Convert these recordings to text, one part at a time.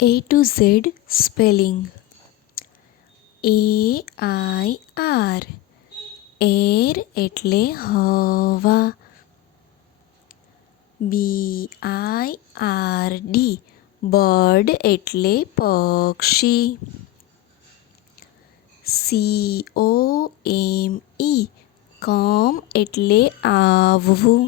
A to Z spelling A I R air એટલે હવા B I R D bird એટલે પક્ષી C O એમ ઈ કમ એટલે આવવું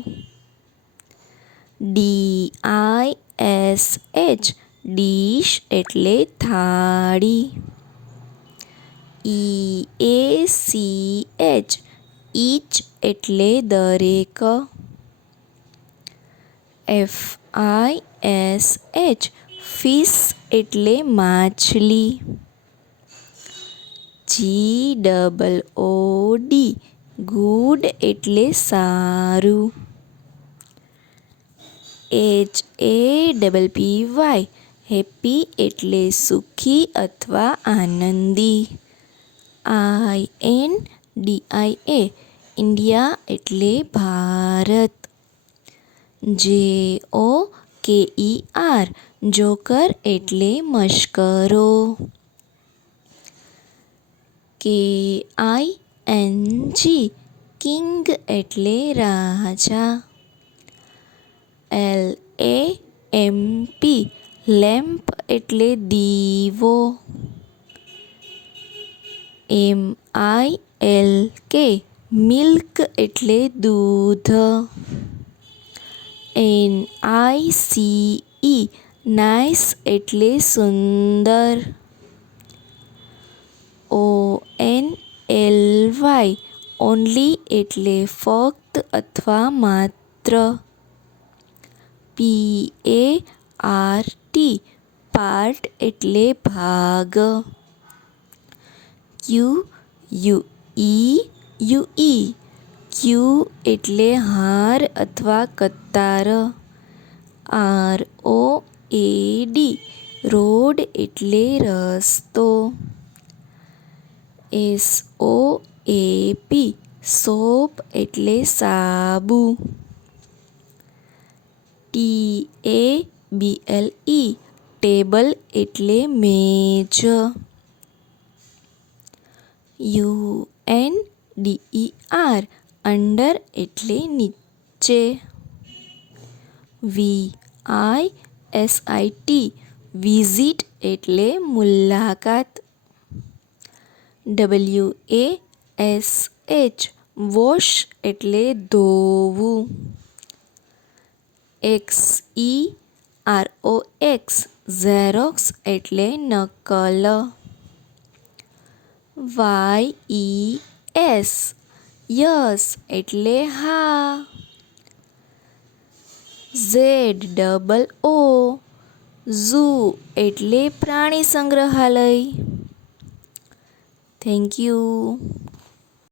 D I S H dish એટલે થાળી E A C H each એટલે દરેક F I S H fish એટલે માછલી G double O D good એટલે સારું H A double P Y happy એટલે સુખી અથવા આનંદી I N D I A India એટલે ભારત જે ઓ કે ઈ આર જોકર એટલે મશ્કરો કે આઈ એન જી કિંગ એટલે રાજા એલ એ એમ પી લેમ્પ એટલે દીવો એમ આઈ એલ કે મિલ્ક એટલે દૂધ N I C E nice એટલે સુંદર O N L Y only એટલે ફક્ત અથવા માત્ર પી એ આર ટી પાર્ટ એટલે ભાગ Q U E U E ક્યુ એટલે હાર અથવા કતાર R O A D road એટલે રસ્તો એસ ઓ એ પી સોપ એટલે સાબુ ટી એ બી એલ ઈ ટેબલ એટલે મેજ U N D E R under એટલે નીચે V I S I T visit એટલે મુલાકાત W A S H wash એટલે ધોવું એક્સ ઈ R O X xerox એટલે નકલ. વાય ઈ એસ યસ એટલે હા. Z double O. ઝૂ એટલે પ્રાણી સંગ્રહાલય. Thank you.